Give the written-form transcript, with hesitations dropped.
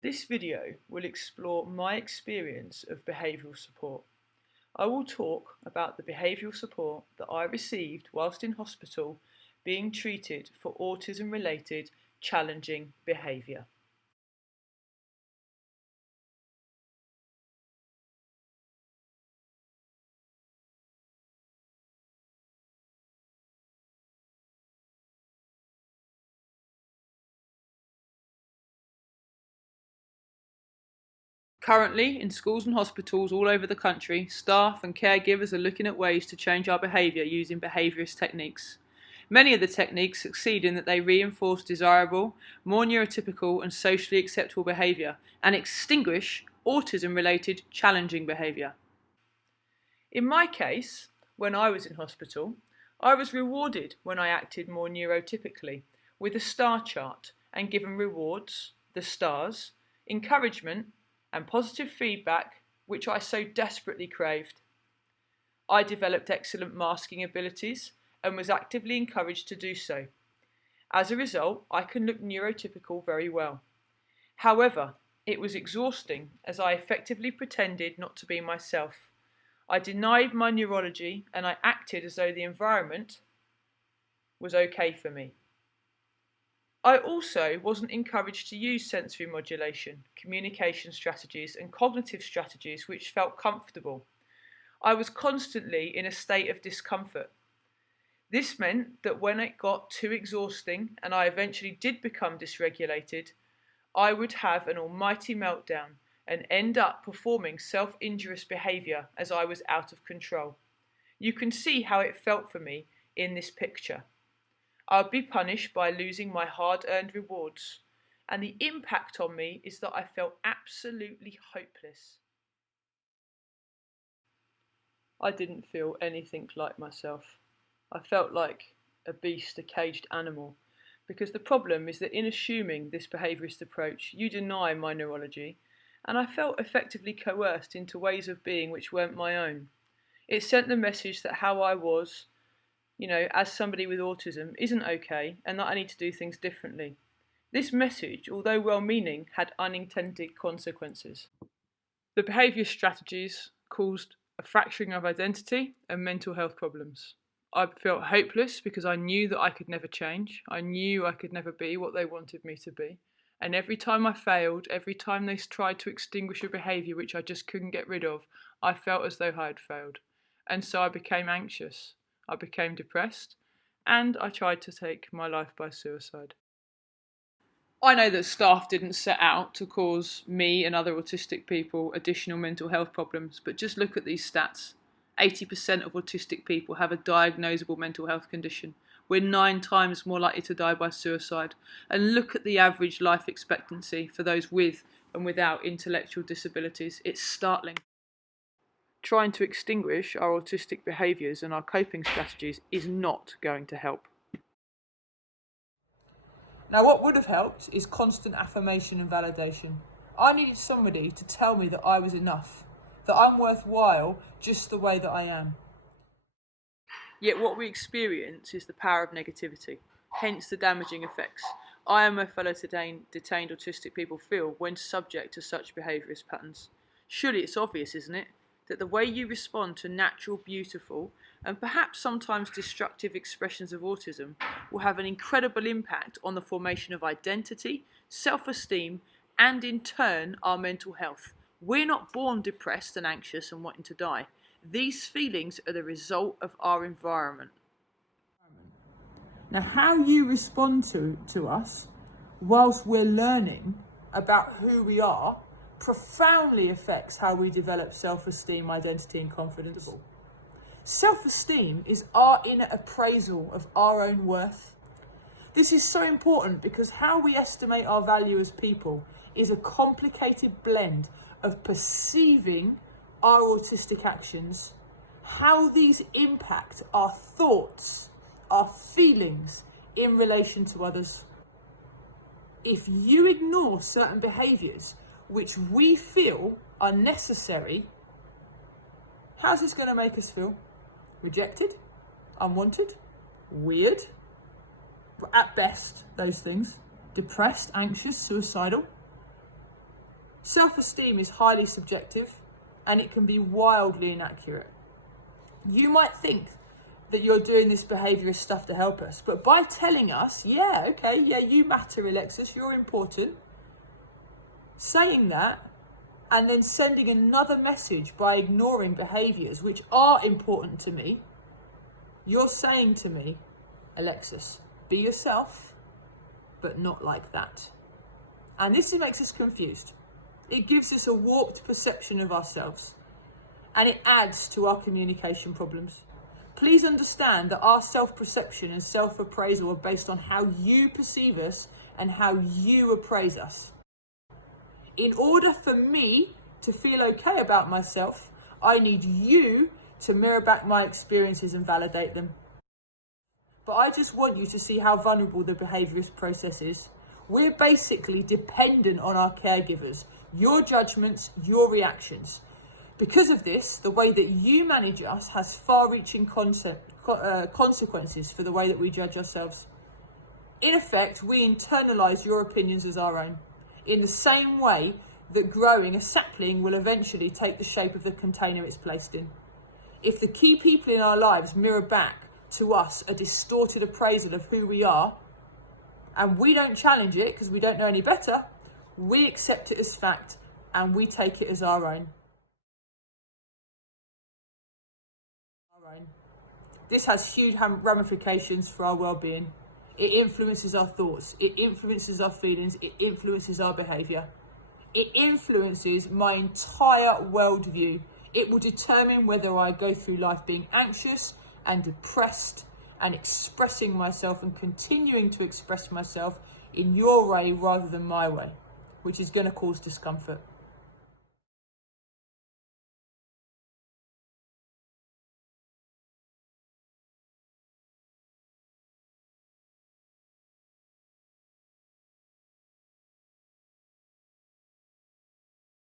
This video will explore my experience of behavioural support. I will talk about the behavioural support that I received whilst in hospital being treated for autism-related challenging behaviour. Currently, in schools and hospitals all over the country, staff and caregivers are looking at ways to change our behaviour using behaviourist techniques. Many of the techniques succeed in that they reinforce desirable, more neurotypical and socially acceptable behaviour and extinguish autism-related challenging behaviour. In my case, when I was in hospital, I was rewarded when I acted more neurotypically with a star chart and given rewards, the stars, encouragement and positive feedback which I so desperately craved. I developed excellent masking abilities and was actively encouraged to do so. As a result, I can look neurotypical very well. However, it was exhausting as I effectively pretended not to be myself. I denied my neurology and I acted as though the environment was okay for me. I also wasn't encouraged to use sensory modulation, communication strategies and cognitive strategies which felt comfortable. I was constantly in a state of discomfort. This meant that when it got too exhausting and I eventually did become dysregulated, I would have an almighty meltdown and end up performing self-injurious behaviour as I was out of control. You can see how it felt for me in this picture. I would be punished by losing my hard-earned rewards, and the impact on me is that I felt absolutely hopeless. I didn't feel anything like myself. I felt like a beast, a caged animal, because the problem is that in assuming this behaviourist approach, you deny my neurology, and I felt effectively coerced into ways of being which weren't my own. It sent the message that how I was, as somebody with autism, isn't okay and that I need to do things differently. This message, although well-meaning, had unintended consequences. The behaviour strategies caused a fracturing of identity and mental health problems. I felt hopeless because I knew that I could never change. I knew I could never be what they wanted me to be. And every time I failed, every time they tried to extinguish a behaviour which I just couldn't get rid of, I felt as though I had failed. And so I became anxious. I became depressed, and I tried to take my life by suicide. I know that staff didn't set out to cause me and other autistic people additional mental health problems, but just look at these stats. 80% of autistic people have a diagnosable mental health condition. We're 9 times more likely to die by suicide. And look at the average life expectancy for those with and without intellectual disabilities. It's startling. Trying to extinguish our autistic behaviours and our coping strategies is not going to help. Now, what would have helped is constant affirmation and validation. I needed somebody to tell me that I was enough, that I'm worthwhile just the way that I am. Yet what we experience is the power of negativity, hence the damaging effects I and my fellow detained autistic people feel when subject to such behaviourist patterns. Surely it's obvious, isn't it, that the way you respond to natural, beautiful, and perhaps sometimes destructive expressions of autism will have an incredible impact on the formation of identity, self-esteem, and in turn, our mental health. We're not born depressed and anxious and wanting to die. These feelings are the result of our environment. Now, how you respond to us whilst we're learning about who we are profoundly affects how we develop self-esteem, identity and confidence. Self-esteem is our inner appraisal of our own worth. This is so important because how we estimate our value as people is a complicated blend of perceiving our autistic actions, how these impact our thoughts, our feelings in relation to others. If you ignore certain behaviours which we feel are necessary, how's this going to make us feel? Rejected? Unwanted? Weird? At best, those things. Depressed, anxious, suicidal. Self-esteem is highly subjective and it can be wildly inaccurate. You might think that you're doing this behaviourist stuff to help us, but by telling us, yeah, you matter, Alexis, you're important, saying that and then sending another message by ignoring behaviours which are important to me, you're saying to me, Alexis, be yourself, but not like that. And this makes us confused. It gives us a warped perception of ourselves, and it adds to our communication problems. Please understand that our self-perception and self-appraisal are based on how you perceive us and how you appraise us. In order for me to feel okay about myself, I need you to mirror back my experiences and validate them. But I just want you to see how vulnerable the behaviourist process is. We're basically dependent on our caregivers, your judgments, your reactions. Because of this, the way that you manage us has far-reaching consequences for the way that we judge ourselves. In effect, we internalise your opinions as our own, in the same way that growing a sapling will eventually take the shape of the container it's placed in. If the key people in our lives mirror back to us a distorted appraisal of who we are, and we don't challenge it because we don't know any better, we accept it as fact and we take it as our own. This has huge ramifications for our well-being. It influences our thoughts, it influences our feelings, it influences our behaviour. It influences my entire worldview. It will determine whether I go through life being anxious and depressed and expressing myself and continuing to express myself in your way rather than my way, which is going to cause discomfort.